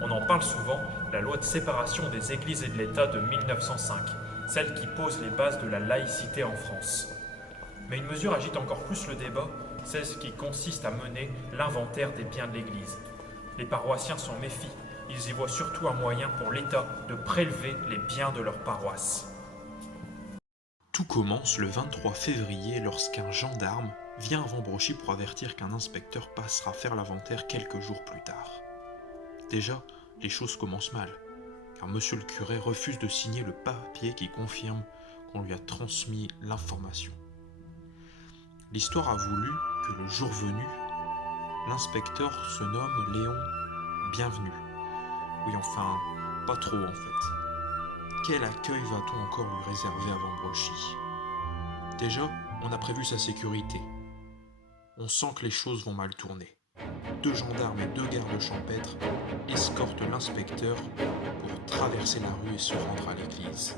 On en parle souvent, la loi de séparation des églises et de l'État de 1905, celle qui pose les bases de la laïcité en France. Mais une mesure agite encore plus le débat, c'est ce qui consiste à mener l'inventaire des biens de l'Église. Les paroissiens s'en méfient, ils y voient surtout un moyen pour l'État de prélever les biens de leur paroisse. Tout commence le 23 février lorsqu'un gendarme vient à Vambrochy pour avertir qu'un inspecteur passera faire l'inventaire quelques jours plus tard. Déjà, les choses commencent mal, car monsieur le curé refuse de signer le papier qui confirme qu'on lui a transmis l'information. L'histoire a voulu que le jour venu, l'inspecteur se nomme Léon Bienvenu. Oui, enfin, pas trop en fait. Quel accueil va-t-on encore lui réserver à Vambrochy ? Déjà, on a prévu sa sécurité. On sent que les choses vont mal tourner. 2 gendarmes et 2 gardes champêtres escortent l'inspecteur pour traverser la rue et se rendre à l'église.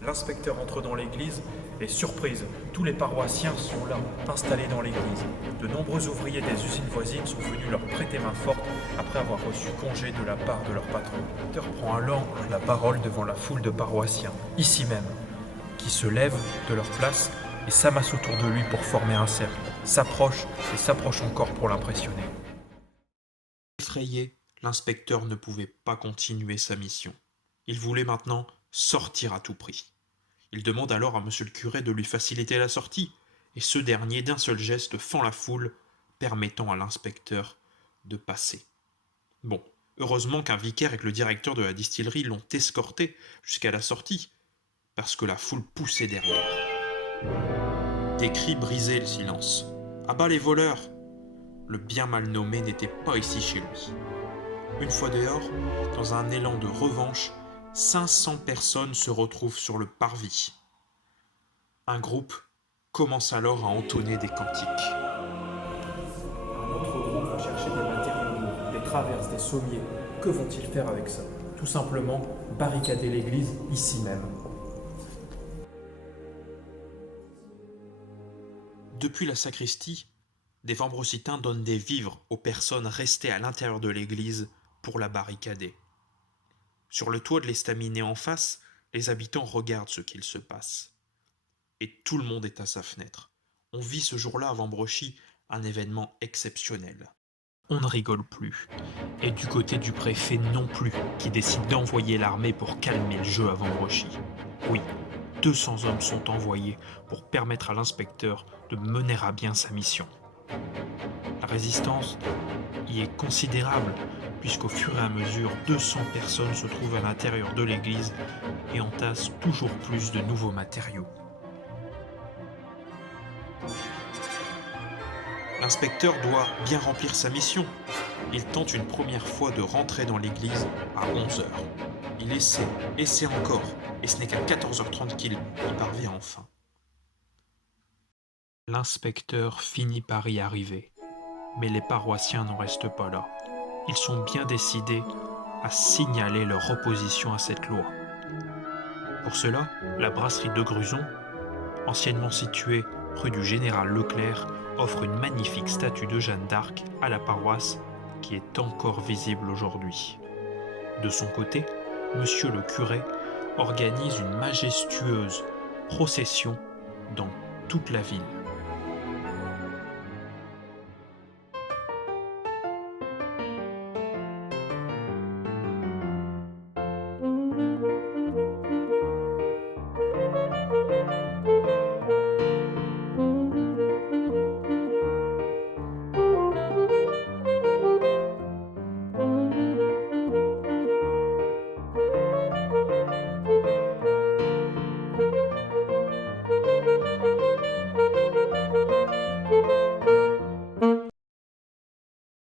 L'inspecteur entre dans l'église et surprise, tous les paroissiens sont là, installés dans l'église. De nombreux ouvriers des usines voisines sont venus leur prêter main forte après avoir reçu congé de la part de leur patron. L'inspecteur prend alors la parole devant la foule de paroissiens, ici même, qui se lèvent de leur place et s'amassent autour de lui pour former un cercle, s'approchent et s'approchent encore pour l'impressionner. Effrayé, l'inspecteur ne pouvait pas continuer sa mission. Il voulait maintenant sortir à tout prix. Il demande alors à monsieur le curé de lui faciliter la sortie, et ce dernier d'un seul geste fend la foule, permettant à l'inspecteur de passer. Bon, heureusement qu'un vicaire et que le directeur de la distillerie l'ont escorté jusqu'à la sortie, parce que la foule poussait derrière. Des cris brisaient le silence. « À bas les voleurs !» Le bien mal nommé n'était pas ici chez lui. Une fois dehors, dans un élan de revanche, 500 personnes se retrouvent sur le parvis. Un groupe commence alors à entonner des cantiques. Un autre groupe va chercher des matériaux lourds, des traverses, des sommiers. Que vont-ils faire avec ça ? Tout simplement barricader l'église ici même. Depuis la sacristie, des Vambrocitains donnent des vivres aux personnes restées à l'intérieur de l'église pour la barricader. Sur le toit de l'estaminet en face, les habitants regardent ce qu'il se passe. Et tout le monde est à sa fenêtre. On vit ce jour-là à Vambrochy un événement exceptionnel. On ne rigole plus. Et du côté du préfet non plus, qui décide d'envoyer l'armée pour calmer le jeu à Vambrochy. Oui, 200 hommes sont envoyés pour permettre à l'inspecteur de mener à bien sa mission. La résistance y est considérable, puisqu'au fur et à mesure, 200 personnes se trouvent à l'intérieur de l'église et entassent toujours plus de nouveaux matériaux. L'inspecteur doit bien remplir sa mission. Il tente une première fois de rentrer dans l'église à 11h. Il essaie encore, et ce n'est qu'à 14h30 qu'il y parvient enfin. L'inspecteur finit par y arriver, mais les paroissiens n'en restent pas là. Ils sont bien décidés à signaler leur opposition à cette loi. Pour cela, la brasserie de Gruson, anciennement située rue du Général Leclerc, offre une magnifique statue de Jeanne d'Arc à la paroisse qui est encore visible aujourd'hui. De son côté, monsieur le curé organise une majestueuse procession dans toute la ville.